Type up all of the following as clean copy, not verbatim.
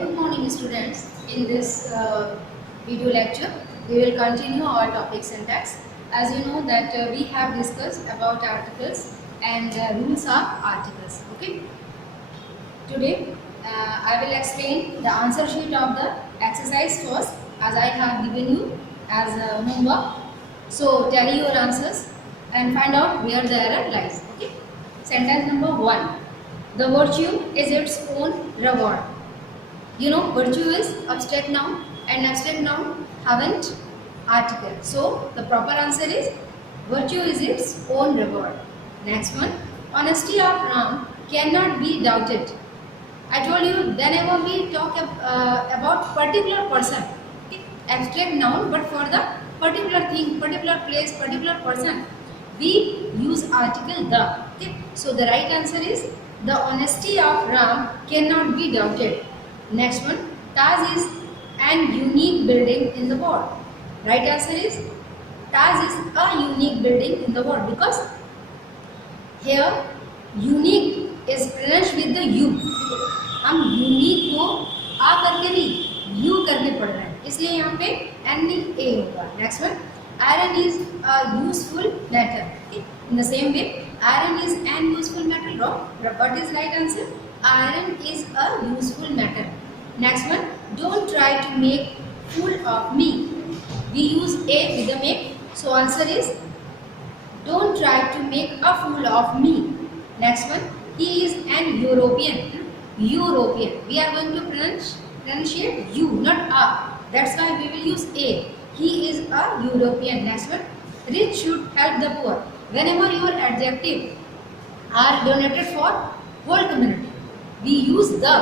good morning students. In this video lecture, we will continue our topic syntax. As you know that we have discussed about articles and rules of articles. Okay. Today, I will explain the answer sheet of the exercise first, as I have given you as homework. So tally your answers and find out where the error lies. Okay. Sentence number 1. The virtue is its own reward. You know, virtue is abstract noun and abstract noun haven't article. So the proper answer is virtue is its own reward. Next one, honesty of Ram cannot be doubted. I told you whenever we talk about particular person, okay, abstract noun, but for the particular thing, particular place, particular person, we use article the. Okay, so the right answer is the honesty of Ram cannot be doubted. Next one, Taj is an unique building in the world. Right answer is Taj is a unique building in the world because here unique is pronounced with the U. हम unique को आ करके नहीं you करके पढ़ रहे हैं, इसलिए यहाँ पे एन नहीं ए होगा. Next one, iron is a useful matter. In the same way iron is an useful matter. Wrong. What is right answer? Iron is a useful matter. Next one, don't try to make fool of me. We use a with the make, so answer is don't try to make a fool of me. Next one, he is an European. European. We are going to pronunciate U, not A. That's why we will use A. He is a European. Next one, rich should help the poor. Whenever your adjective are donated for whole community, we use the.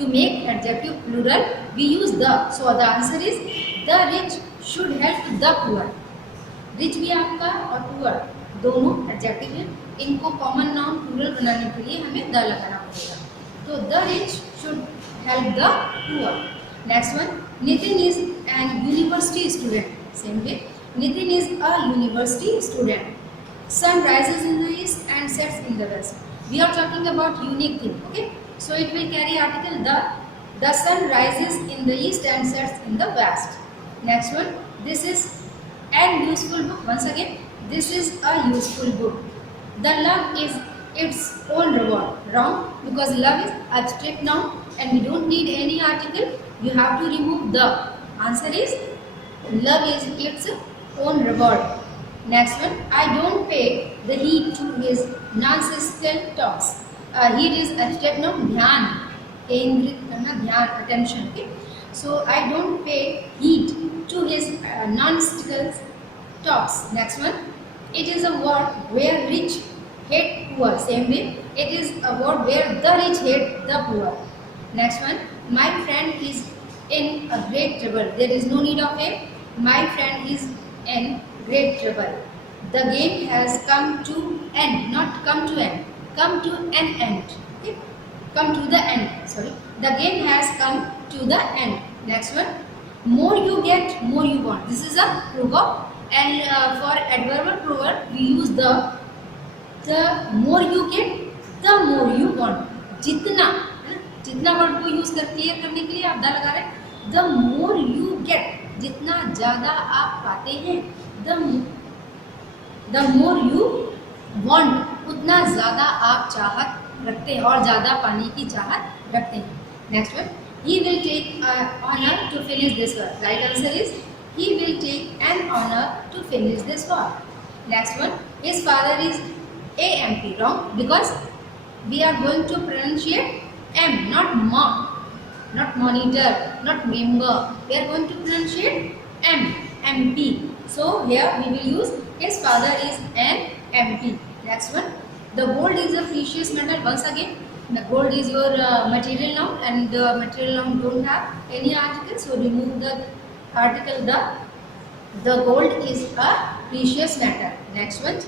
To make adjective plural, we use the. So the answer is the rich should help the poor. Rich भी आपका और poor दोनों adjective हैं. इनको common noun plural बनाने के लिए हमें the लगाना पड़ेगा. So the rich should help the poor. Next one, Nitin is an university student. Same way, Nitin is a university student. Sun rises in the east and sets in the west. We are talking about unique thing. Okay, so it will carry article the. The sun rises in the east and sets in the west. Next one, this is an useful book. Once again, this is a useful book. The love is its own reward. Wrong, because love is abstract noun and we don't need any article. You have to remove the. Answer is love is its own reward. Next one, I don't pay the heed to his nonsensical talks. Heed is abstract noun. ध्यान, केंद्रित करना, ध्यान, attention. Okay, so I don't pay heed to his nonsensical talks. Next one, it is a word where rich hate poor. Same way, it is a word where the rich hate the poor. Next one, my friend is in a great trouble. There is no need of a. My friend is in great trouble. The game has come to end, not come to end. Come to an end. Okay? Come to the end. Sorry. The game has come to the end. Next one, more you get, more you want. This is a proverb, and for adverbial proverb we use the. The more you get, the more you want. जितना जितना word को use कर clear करने के लिए आप the लगा रहे हैं. The more you get, जितना ज़्यादा आप पाते हैं, the more you want, उतना ज़्यादा आप चाहत रखते हैं और ज़्यादा पाने की चाहत रखते हैं. Next one, he will take honor to finish this work. Right answer is he will take an honor to finish this work. Next one, his father is AMP. Wrong, because we are going to pronunciate M, not mom, not monitor, not member. We are going to pronunciate M, MP. So here we will use his father is an MP. Next one, the gold is a precious metal. Once again, the gold is your material noun and the material noun don't have any article, so remove the article the. The gold is a precious metal. Next one,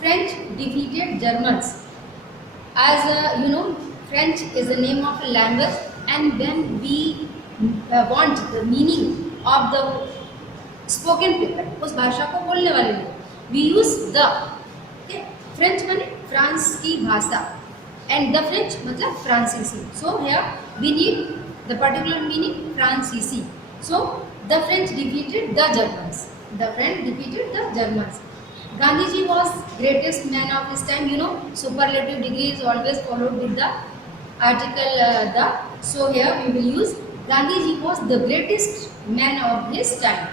French defeated Germans. As you know, French is the name of a language, and when we want the meaning of the spoken people, उस भाषा को बोलने वाले लोग, we use the. Okay? French माने France की भाषा, and the French मतलब फ्रांसीसी. So here we need The particular meaning Francisi. So the French defeated the Germans. The French defeated the Germans. Gandhiji was greatest man of his time. You know, superlative degree is always followed with the article the. So here we will use Gandhiji was the greatest man of his time.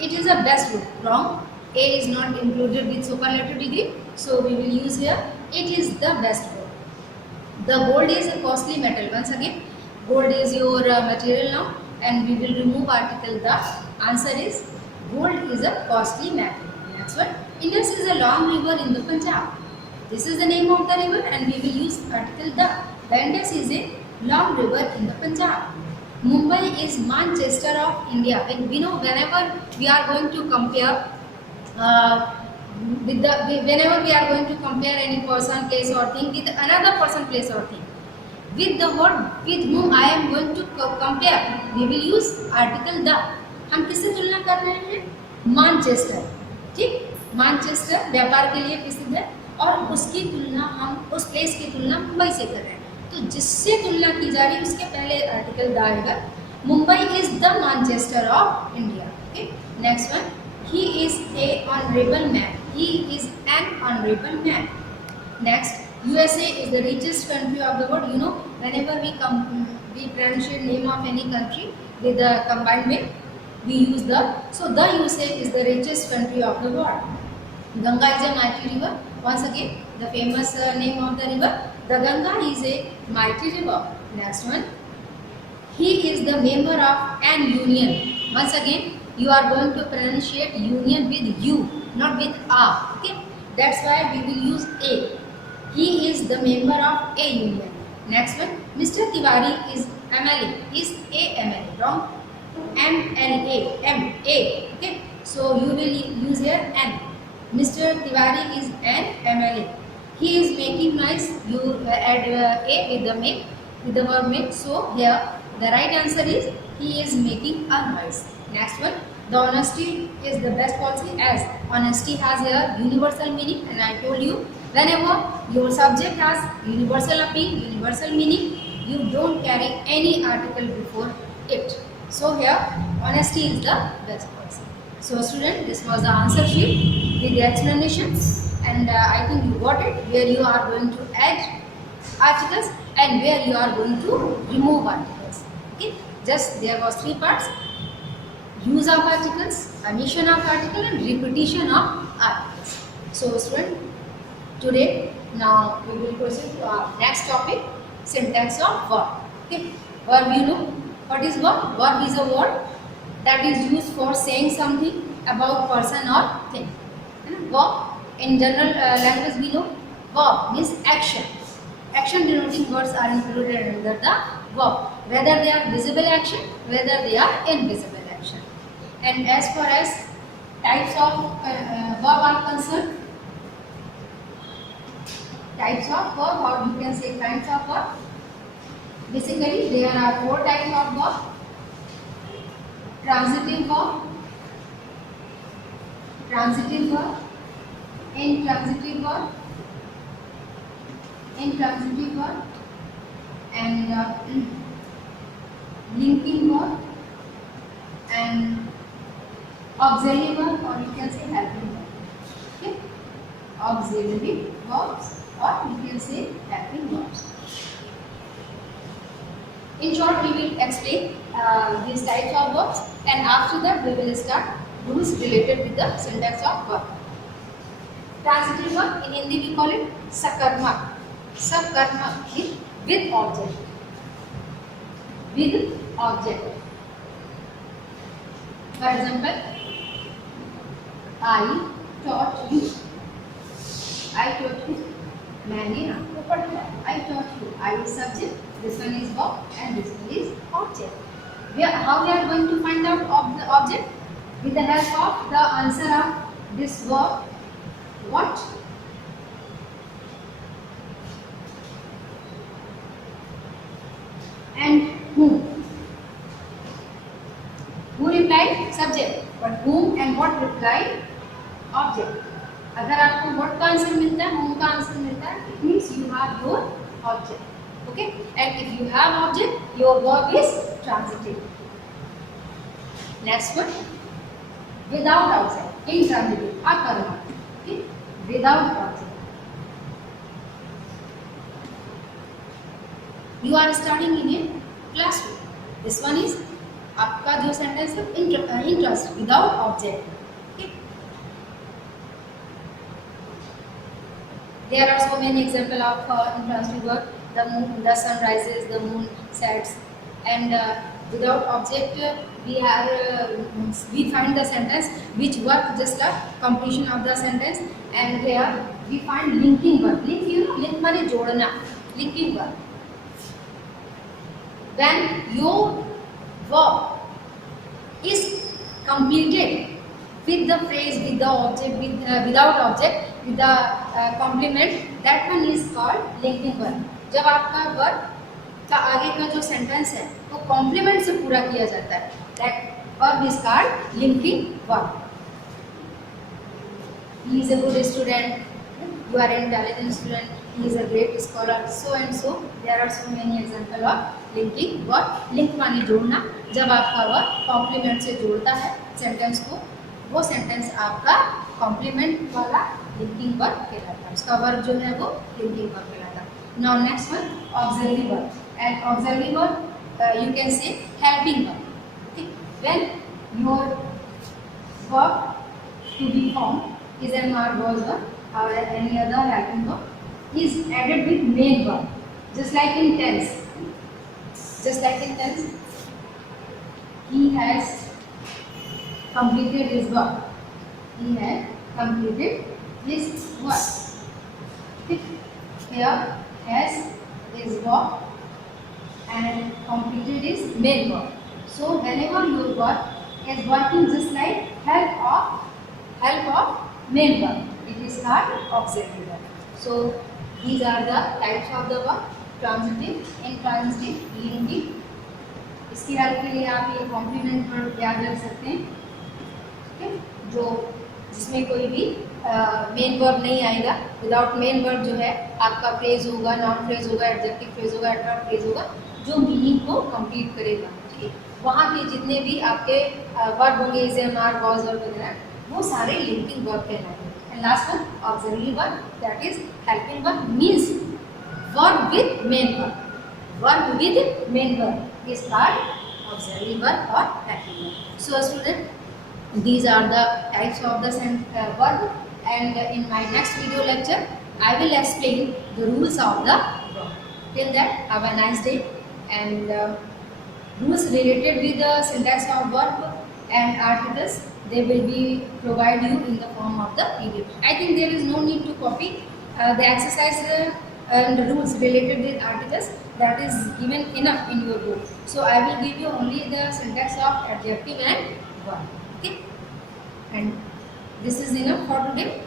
It is a best word. Wrong. A is not included with superlative degree. So we will use here. It is the best word. The gold is a costly metal. Once again, gold is your material now, and we will remove article the. Answer is gold is a costly metal. Next one, Indus is a long river in the Punjab. This is the name of the river, and we will use article the. The Indus is a long river in the Punjab. Mumbai is Manchester of India. When we know whenever we are going to compare uh, whenever we are going to compare any person, place or thing with another person, place or thing, with the word with whom I am going to compare, we will use article the. हम किससे तुलना कर रहे हैं? Manchester. ठीक, Manchester व्यापार के लिए प्रसिद्ध है और उसकी तुलना हम उस प्लेस की तुलना मुंबई से कर रहे हैं. तो जिससे तुलना की जा रही है उसके पहले आर्टिकल द आएगा. Mumbai is the Manchester of India. Okay, next one, he is a honourable man. He is N honourable man. Next, USA is the richest country of the world. You know, whenever we pronunciate name of any country with the combined way, we use the. So the USA is the richest country of the world. Ganga is a mighty river. Once again, the famous name of the river. The Ganga is a mighty river. Next one, he is the member of an union. Once again, you are going to pronunciate union with U, not with A. Okay, that's why we will use A. He is the member of a union. Next one, Mr. Tiwari is MLA. Is a MLA? Wrong. MLA. M-A. Okay. So you will use here N. Mr. Tiwari is an MLA. He is making noise. You add A with the make, with the verb make. So here the right answer is he is making a noise. Next one, the honesty is the best policy, as honesty has a universal meaning, and I told you whenever your subject has universal appeal, universal meaning, you don't carry any article before it. So here honesty is the best policy. So student, this was the answer sheet with the explanations, and I think you got it, where you are going to add articles and where you are going to remove articles. Okay, just there was 3 parts: use of articles, omission of article, and repetition of articles. So student, today now we will proceed to our next topic, syntax of verb. Okay, verb, you know what is verb? Verb is a word that is used for saying something about person or thing. Verb in general language we know verb means action. Action denoting words are included under the verb, whether they are visible action, whether they are invisible action. And as far as types of verb are concerned, types of verb, or you can say kinds of verb, basically there are 4 types of verb: transitive verb, transitive verb, intransitive verb, intransitive verb, and linking verb, and auxiliary verb, or you can say helping verb. Okay, auxiliary verbs, or you can say helping verbs. In short, we will explain these types of verbs, and after that we will start rules related with the syntax of verb. Transitive verb, in Hindi we call it sakarmak. Sakarmak means with object. With object. For example, I taught you. I taught you. मैंने आपको पढ़ाया. I taught you. I is subject. This one is verb and this one is object. How we are going to find out of the object? With the help of the answer of this verb. What? And whom? Who replied? Subject. But whom and what replied? Object. अगर आपको what का answer मिलता है, whom का answer मिलता है, it means you have your object. Okay, and if you have object, your verb is transitive. Next one, without object, intransitive, akarma. Okay, without object. You are studying in a classroom. This one is आपका जो sentence है interest without object. There are so many examples of intransitive work. The sun rises, the moon sets, and without object we find the sentence which work just a completion of the sentence, and here we find linking verb. Link माने जोड़ना, linking verb. When your verb is completed with the phrase, with the object, without object, with the complement, that one is called linking verb. जब आपका verb का आगे का जो sentence है वो complement से पूरा किया जाता है, that verb is called linking verb. He is a good student. You are an intelligent student. He is a great scholar. So and so. There are so many examples of linking verb. Link माने जोड़ना. जब आपका verb complement से जोड़ता है sentence को, वो sentence आपका complement वाला linking verb कहलाता है. उसका verb जो है वो linking verb कहलाता है. Now next one, auxiliary verb. And auxiliary verb you can say helping verb. Okay. When your verb to be formed is an was verb or any other helping verb is added with main verb, just like in tense. He has completed his work. He had completed his work. Here has his work and completed his main work. So whenever your work is working just like help of main verb, it is called auxiliary verb. So these are the types of the verb: transitive, intransitive, linking. इसकी help के लिए आप ये complement verb याद रख सकते हैं. Okay? जो जिसमें कोई भी मेन वर्ब नहीं आएगा. विदाउट मेन वर्ब जो है आपका फ्रेज होगा, नॉन फ्रेज होगा, एडजेक्टिव फ्रेज होगा, एडवर्ब फ्रेज होगा, जो मीनिंग को कंप्लीट करेगा. ठीक है, वहाँ के जितने भी आपके वर्ब होंगे, इज एम आर वॉज और वगैरह, वो सारे लिंकिंग वर्ब कहलाएंगे. And last one auxiliary verb, that is helping verb, means verb with main verb. Verb with main verb is called auxiliary verb or helping verb. So student, these are the types of the verb, and in my next video lecture I will explain the rules of the verb. Till that, have a nice day, and rules related with the syntax of verb and articles, they will be provided you in the form of the PDF. I think there is no need to copy the exercise and the rules related with articles, that is given enough in your book. So I will give you only the syntax of adjective and verb. Okay, and this is enough for today.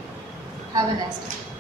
Have a nice day.